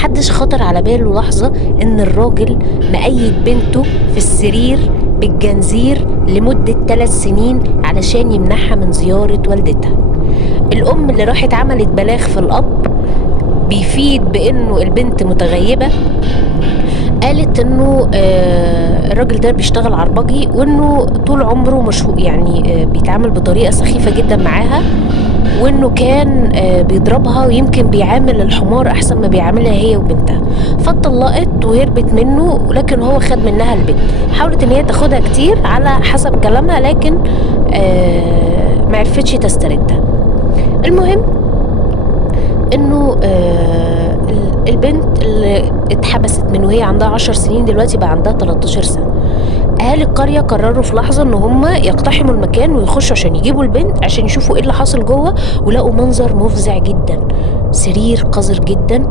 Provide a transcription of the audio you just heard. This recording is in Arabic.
محدش خطر على باله لحظة ان الراجل مقيد بنته في السرير بالجنزير لمدة 3 سنين علشان يمنعها من زيارة والدتها. الام اللي راحت عملت بلاغ في الاب بيفيد بانه البنت متغيبة، قالت انه الراجل ده بيشتغل عربجي، وانه طول عمره مشهور يعني بيتعامل بطريقة سخيفة جدا معاها، وانه كان بيضربها ويمكن بيعامل الحمار احسن ما بيعاملها هي وبنتها. فاتطلقت وهربت منه، لكن هو خد منها البنت. حاولت ان هي تاخدها كتير على حسب كلامها، لكن معرفتش تستردها. المهم انه البنت اللي اتحبست من وهي عندها 10 سنين دلوقتي بقى عندها 13 سنة. اهالي القرية قرروا في لحظة ان هم يقتحموا المكان ويخشوا عشان يجيبوا البنت، عشان يشوفوا ايه اللي حاصل جوه، ولقوا منظر مفزع جدا، سرير قذر جدا